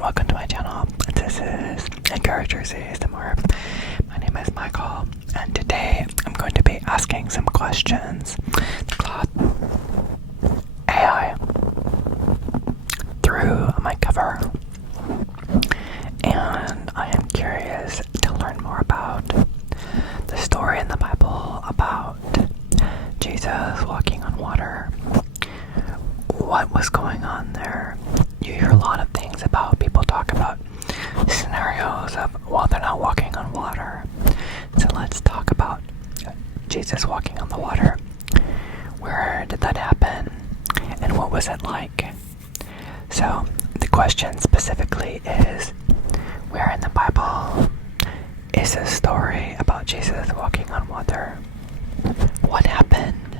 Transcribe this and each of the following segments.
and welcome to my channel. This is Encouragers ASMR. My name is Michael, and today I'm going to be asking some questions to Claude AI through my cover. And I am curious to learn more about the story in the Bible about Jesus walking on water. What was going on there? You hear a lot of things about people talk about scenarios of, well, they're not walking on water. So let's talk about Jesus walking on the water. Where did that happen? And what was it like? So the question specifically is, where in the Bible is a story about Jesus walking on water? What happened?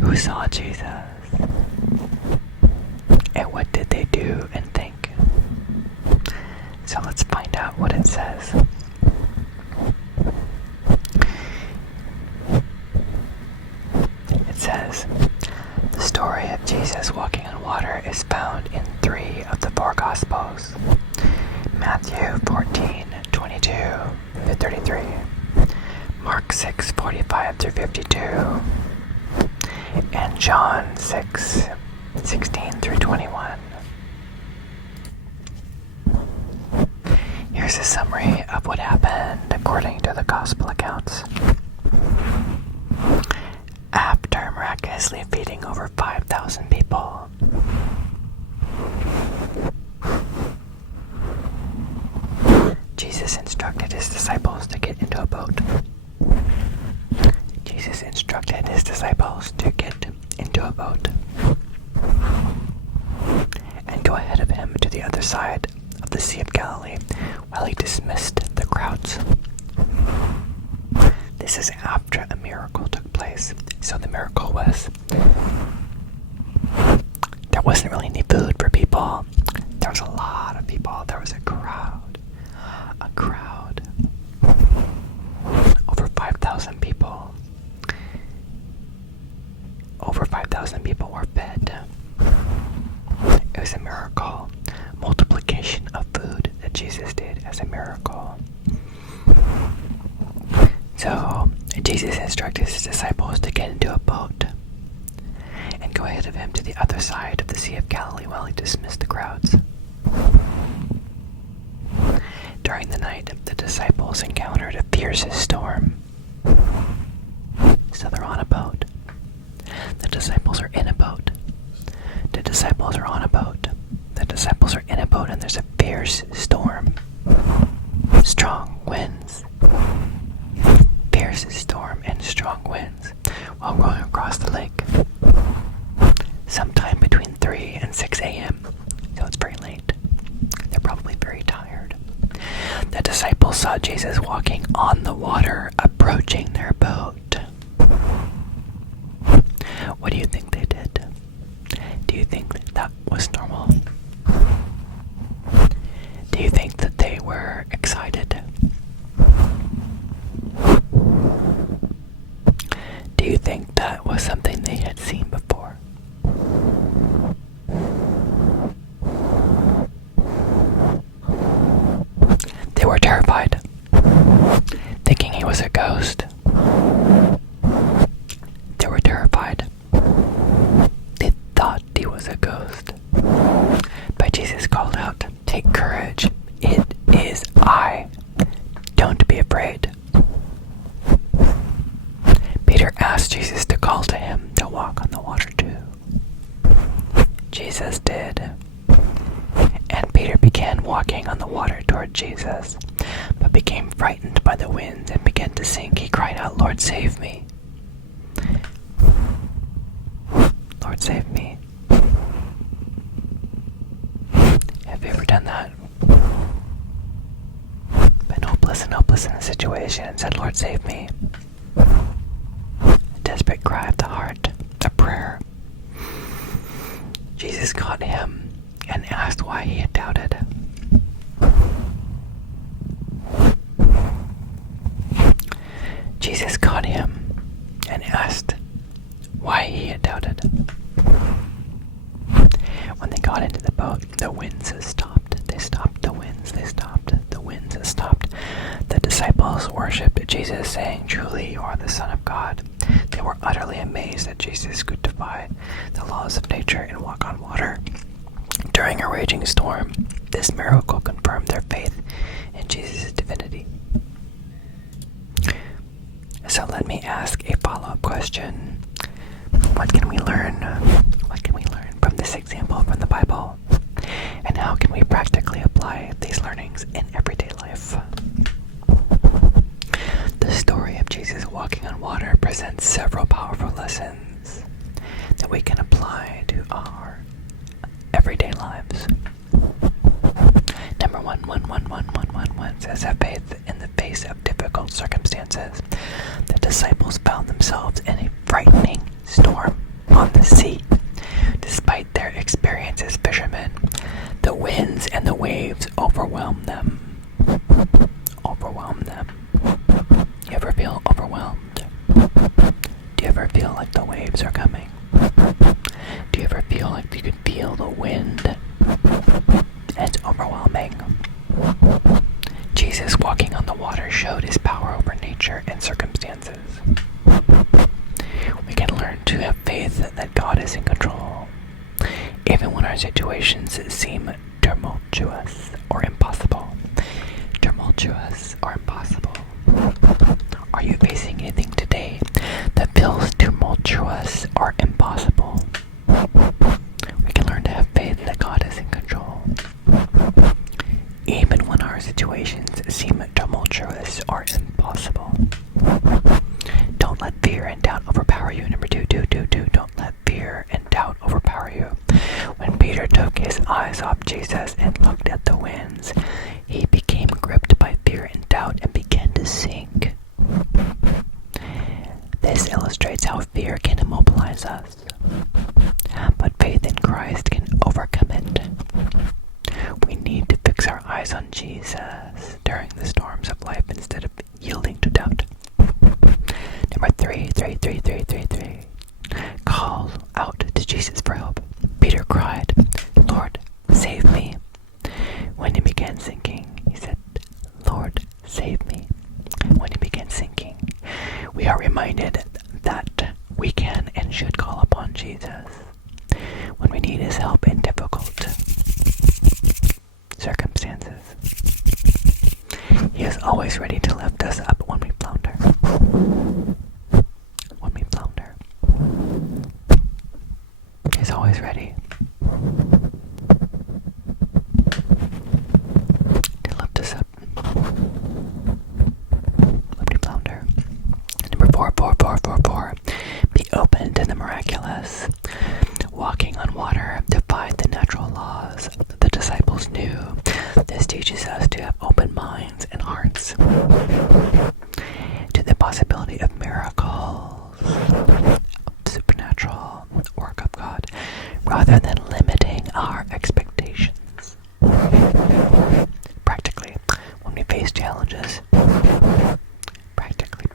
Who saw Jesus? And what did they do and think? So let's find out what it says. It says, the story of Jesus walking on water is found in 3 of the 4 Gospels. Matthew 14:22-33, Mark 6:45-52, and John 6:16-21. Here's a summary of what happened according to the Gospel accounts. After miraculously feeding over 5,000 people, Jesus instructed his disciples to get into a boat. Jesus instructed his disciples to get into a boat and go ahead of him to the other side of the Sea of Galilee while he dismissed the crowds. This is after a miracle took place. So the miracle was, there wasn't really any food for people. There was a lot of people. There was a crowd. Over 5,000 people. Over 5,000 people were fed. It was a miracle. Multiplication of food that Jesus did as a miracle. So Jesus instructed his disciples to get into a boat and go ahead of him to the other side of the Sea of Galilee while he dismissed the crowds. During the night, the disciples encountered a fierce storm. So they're on a boat. The disciples are in a boat. The disciples are on a boat. The disciples are in a boat, and there's a fierce storm. Strong winds. Fierce storm and strong winds while going across the lake. Sometime between 3 and 6 a.m. So it's very late. They're probably very tired. The disciples saw Jesus walking on the water, approaching their boat. What do you think they did? Do you think that was normal? Do you think that they were excited? Do you think that was something they had seen before? They were terrified, thinking he was a ghost. They were terrified. They thought he was a ghost. But Jesus called out, "Take courage. It is I. Don't be afraid." Peter asked Jesus to call to him to walk on the water too. Jesus did. And Peter began walking on the water toward Jesus, but became frightened by the wind and began to sink. He cried out, "Lord, save me. Lord, save me." Have you ever done that? Been hopeless in a situation and said, "Lord, save me." A desperate cry of the heart, a prayer. Jesus caught him and asked why he had doubted. Jesus caught him and asked why he had doubted. When they got into the boat, the winds stopped. disciples worshipped Jesus, saying, "Truly, you are the Son of God." They were utterly amazed that Jesus could defy the laws of nature and walk on water during a raging storm. This miracle confirmed their faith in Jesus' divinity. So let me ask a follow-up question. What can we learn? What can we learn from this example from the Bible? And how can we practically apply these learnings in everyday life? The story of Jesus walking on water presents several powerful lessons that we can apply to our everyday lives. Number one says, have faith in the face of difficult circumstances. The disciples found themselves in a frightening storm on the sea. Despite their experience as fishermen, the winds and the waves overwhelmed them. You ever feel overwhelmed? Do you ever feel like the waves are coming? Do you ever feel like you could feel the wind? It's overwhelming. Jesus walking on the water showed his power over nature and circumstances. We can learn to have faith that God is in control, even when our situations seem tumultuous or impossible. Are you facing anything today that feels tumultuous or impossible? We can learn to have faith that God is in control, even when our situations seem tumultuous or impossible. Don't let fear and doubt overpower you. Number two, don't let fear and doubt overpower you. When Peter took his eyes off Jesus and looked at the winds, he became gripped by fear and doubt and began to sink. This illustrates how fear can immobilize us, but faith in Christ can overcome it. We need to fix our eyes on Jesus during the storms of life instead of yielding to doubt. Number three. Call out to Jesus for help. Peter cried, "Lord, save me." When he began sinking, he said, "Lord, save me." When he began sinking, we are reminded that we can and should call upon Jesus when we need his help in difficult circumstances. He is always ready to lift us up when we flounder. He's always ready to lift us up when we flounder. Number four. Be open to the miraculous. Walking on water defied the natural laws the disciples knew. This teaches us to have open minds and hearts to the possibility of miracles, of supernatural work of God, rather than limiting our expectations. Practically, when we face challenges, practically